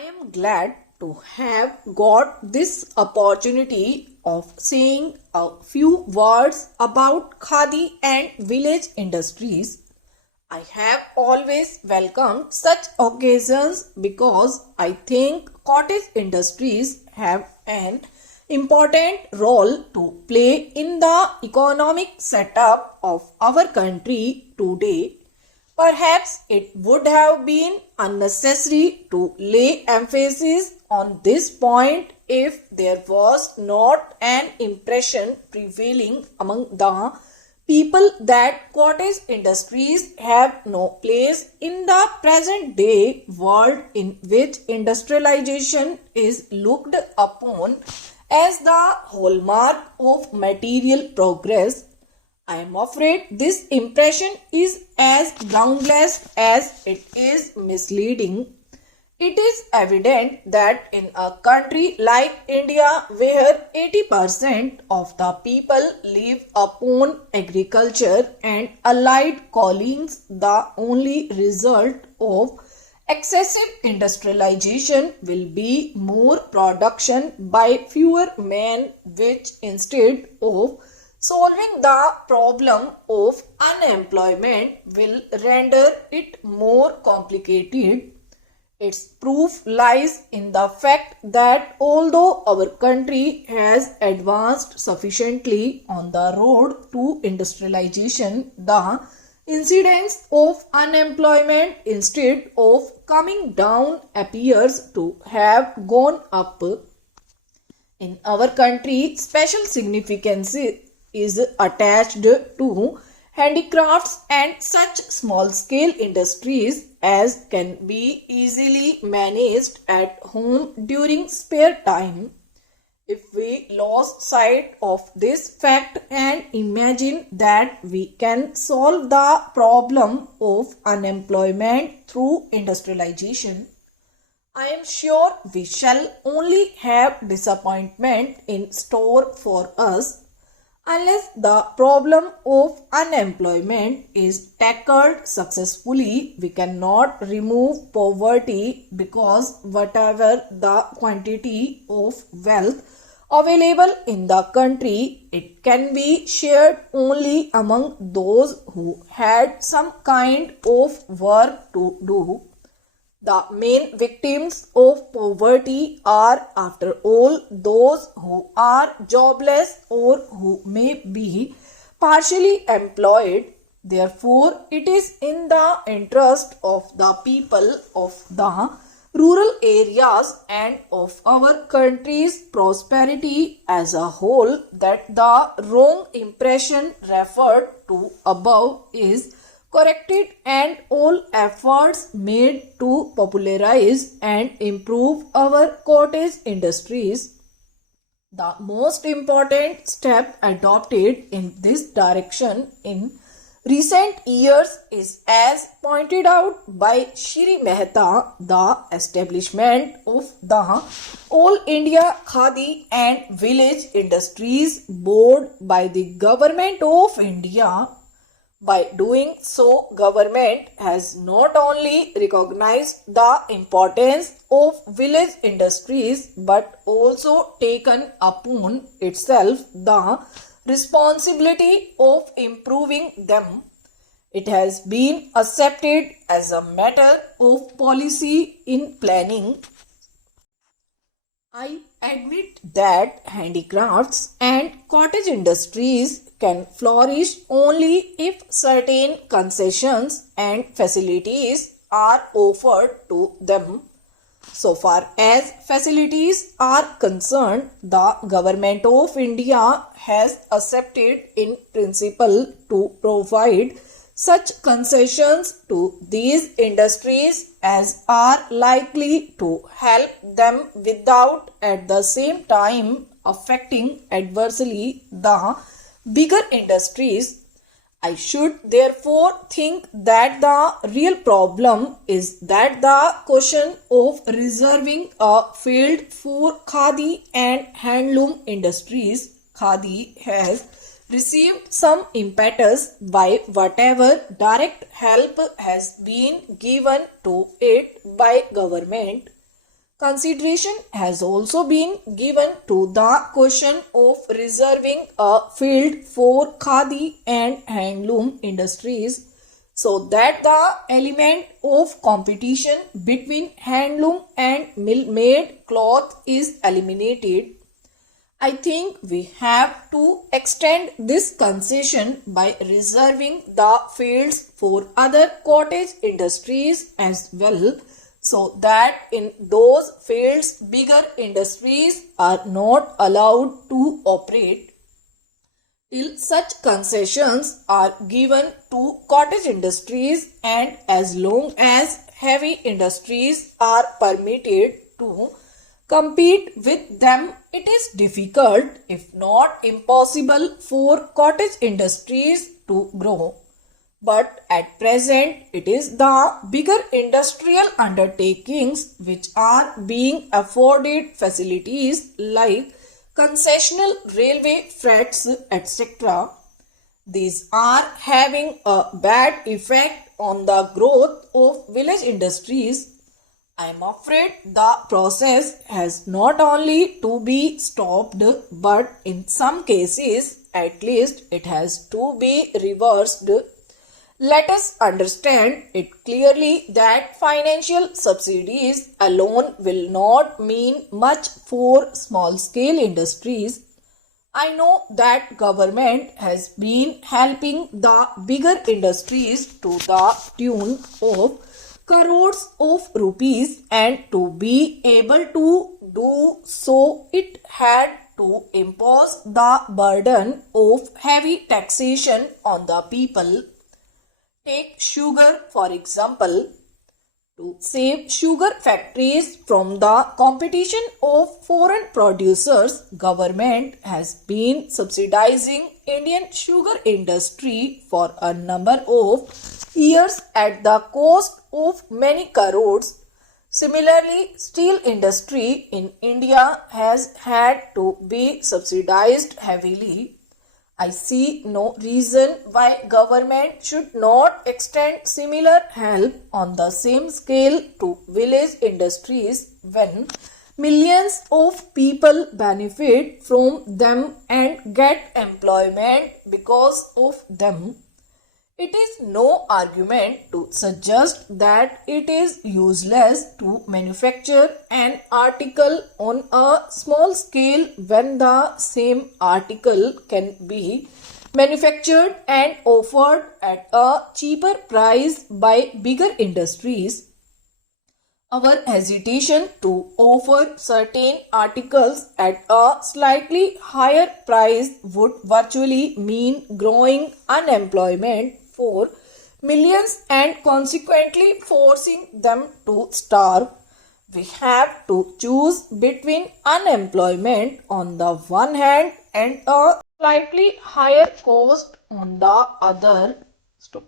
I am glad to have got this opportunity of saying a few words about Khadi and village industries. I have always welcomed such occasions because I think cottage industries have an important role to play in the economic setup of our country today. Perhaps it would have been unnecessary to lay emphasis on this point if there was not an impression prevailing among the people that cottage industries have no place in the present day world in which industrialization is looked upon as the hallmark of material progress. I am afraid this impression is as groundless as it is misleading. It is evident that in a country like India, where 80% of the people live upon agriculture and allied callings, the only result of excessive industrialization will be more production by fewer men, which instead of solving the problem of unemployment will render it more complicated. Its proof lies in the fact that although our country has advanced sufficiently on the road to industrialization, the incidence of unemployment instead of coming down appears to have gone up. In our country, special significance is attached to handicrafts and such small scale industries as can be easily managed at home during spare time. If we lose sight of this fact and imagine that we can solve the problem of unemployment through industrialization, I am sure we shall only have disappointment in store for us. Unless the problem of unemployment is tackled successfully, we cannot remove poverty because whatever the quantity of wealth available in the country, it can be shared only among those who had some kind of work to do. The main victims of poverty are, after all, those who are jobless or who may be partially employed. Therefore, it is in the interest of the people of the rural areas and of our country's prosperity as a whole that the wrong impression referred to above is corrected and all efforts made to popularize and improve our cottage industries. The most important step adopted in this direction in recent years is, as pointed out by Shri Mehta, the establishment of the All India Khadi and Village Industries Board by the Government of India. By doing so, government has not only recognized the importance of village industries but also taken upon itself the responsibility of improving them. It has been accepted as a matter of policy in planning. I admit that handicrafts and cottage industries can flourish only if certain concessions and facilities are offered to them. So far as facilities are concerned, the Government of India has accepted in principle to provide such concessions to these industries as are likely to help them without at the same time affecting adversely the bigger industries. I should therefore think that the real problem is that the question of reserving a field for khadi and handloom industries. Khadi has received some impetus by whatever direct help has been given to it by government. Consideration has also been given to the question of reserving a field for khadi and handloom industries so that the element of competition between handloom and mill-made cloth is eliminated. I think we have to extend this concession by reserving the fields for other cottage industries as well, so that in those fields bigger industries are not allowed to operate. Till such concessions are given to cottage industries and as long as heavy industries are permitted to compete with them, it is difficult, if not impossible, for cottage industries to grow. But at present, it is the bigger industrial undertakings which are being afforded facilities like concessional railway frets, etc. These are having a bad effect on the growth of village industries. I am afraid the process has not only to be stopped, but in some cases, at least, it has to be reversed. Let us understand it clearly that financial subsidies alone will not mean much for small scale industries. I know that government has been helping the bigger industries to the tune of crores of rupees, and to be able to do so it had to impose the burden of heavy taxation on the people. Take sugar for example. To save sugar factories from the competition of foreign producers, government has been subsidizing Indian sugar industry for a number of years at the cost of many crores. Similarly, steel industry in India has had to be subsidized heavily. I see no reason why government should not extend similar help on the same scale to village industries when millions of people benefit from them and get employment because of them. It is no argument to suggest that it is useless to manufacture an article on a small scale when the same article can be manufactured and offered at a cheaper price by bigger industries. Our hesitation to offer certain articles at a slightly higher price would virtually mean growing unemployment for millions and consequently forcing them to starve. We have to choose between unemployment on the one hand and a slightly higher cost on the other. Stop.